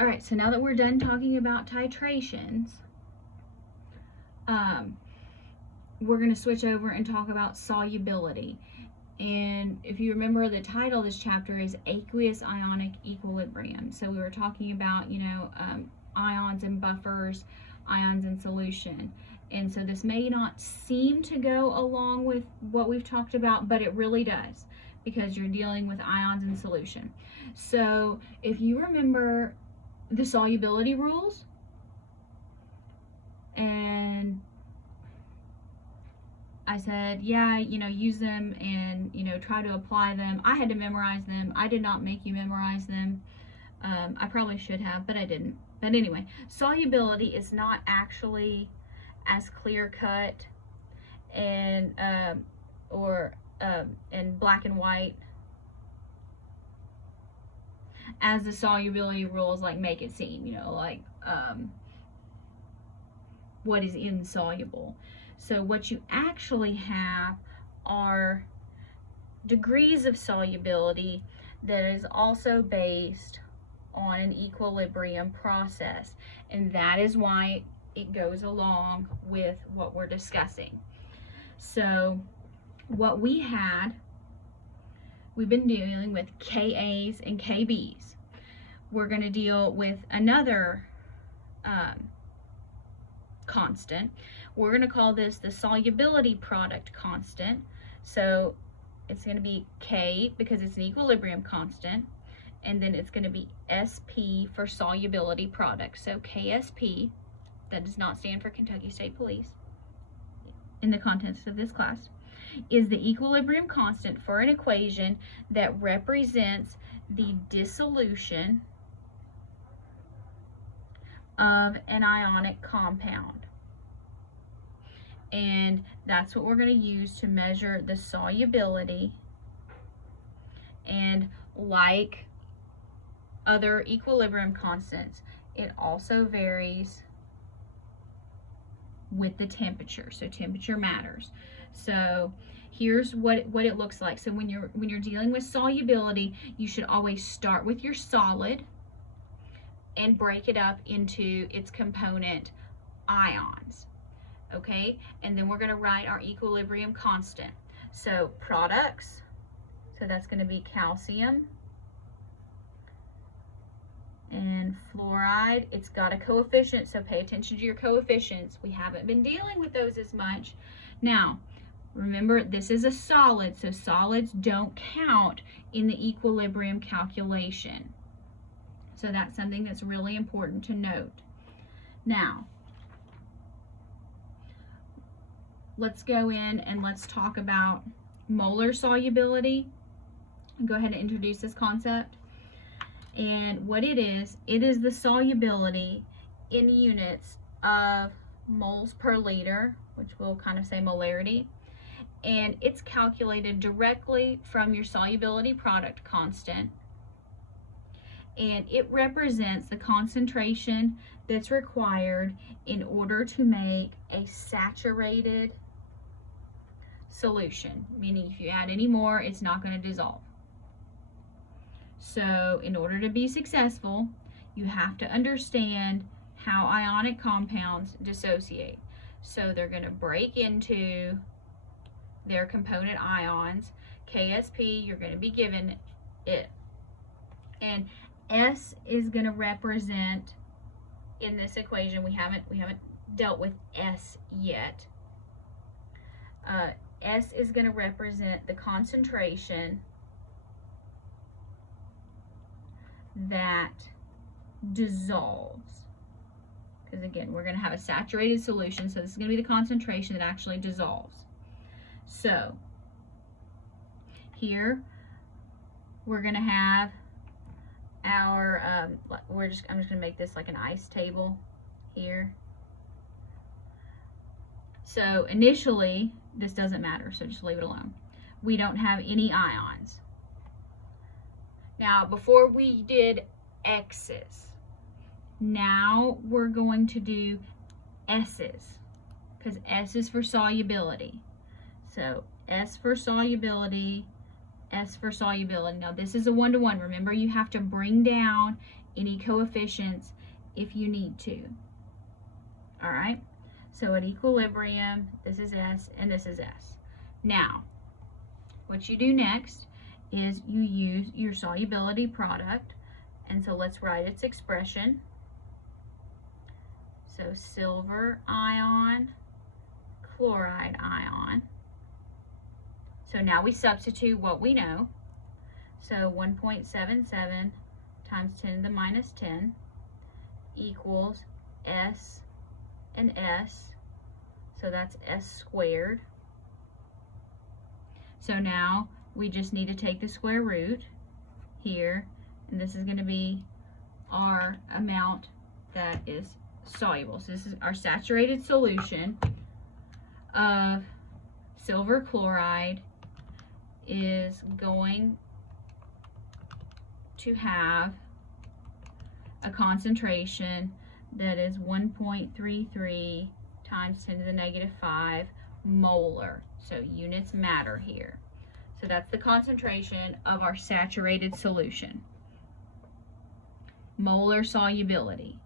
All right, so now that we're done talking about titrations, we're going to switch over and talk about solubility. And if you remember, the title of this chapter is Aqueous Ionic Equilibrium. So we were talking about, ions and buffers, ions in solution. And so this may not seem to go along with what we've talked about, but it really does, because you're dealing with ions in solution. So if you remember the solubility rules, and I said, yeah, use them and, try to apply them. I had to memorize them. I did not make you memorize them. I probably should have, but I didn't. But anyway, solubility is not actually as clear-cut and in black and white as the solubility rules make it seem, what is insoluble. So what you actually have are degrees of solubility that is also based on an equilibrium process, and that is why it goes along with what we're discussing. So what we've been dealing with Kas and Kbs. We're going to deal with another constant. We're going to call this the solubility product constant. So it's going to be K because it's an equilibrium constant, and then it's going to be SP for solubility product. So KSP, that does not stand for Kentucky State Police in the context of this class, is the equilibrium constant for an equation that represents the dissolution of an ionic compound. And that's what we're going to use to measure the solubility. And like other equilibrium constants, it also varies with the temperature. So temperature matters. So here's what it looks like. So when you're dealing with solubility, you should always start with your solid and break it up into its component ions. Okay, and then we're going to write our equilibrium constant. So products, so that's going to be calcium and fluoride. It's got a coefficient, so pay attention to your coefficients. We haven't been dealing with those as much. Now, remember, this is a solid, so solids don't count in the equilibrium calculation. So that's something that's really important to note. Now, let's go in and let's talk about molar solubility. Go ahead and introduce this concept. And what it is the solubility in units of moles per liter, which we'll kind of say molarity. And it's calculated directly from your solubility product constant. And it represents the concentration that's required in order to make a saturated solution, meaning if you add any more, it's not going to dissolve. So in order to be successful, you have to understand how ionic compounds dissociate. So they're going to break into their component ions. KSP, you're going to be given it. And S is going to represent, in this equation, we haven't dealt with S yet. S is going to represent the concentration that dissolves. Because again, we're going to have a saturated solution, so this is going to be the concentration that actually dissolves. So here we're going to have our, I'm just going to make this like an ice table here. So initially, this doesn't matter, so just leave it alone. We don't have any ions. Now, before we did X's, now we're going to do S's, because S is for solubility. So S for solubility, S for solubility. Now this is a one-to-one. Remember, you have to bring down any coefficients if you need to. All right, so at equilibrium, this is S and this is S. Now, what you do next is you use your solubility product, and so let's write its expression. So silver ion, chloride ion. So now we substitute what we know. So 1.77 times 10 to the minus 10 equals S and S. So that's S squared. So now we just need to take the square root here, and this is going to be our amount that is soluble. So this is our saturated solution of silver chloride is going to have a concentration that is 1.33 times 10 to the negative 5 molar. So units matter here. So that's the concentration of our saturated solution. Molar solubility.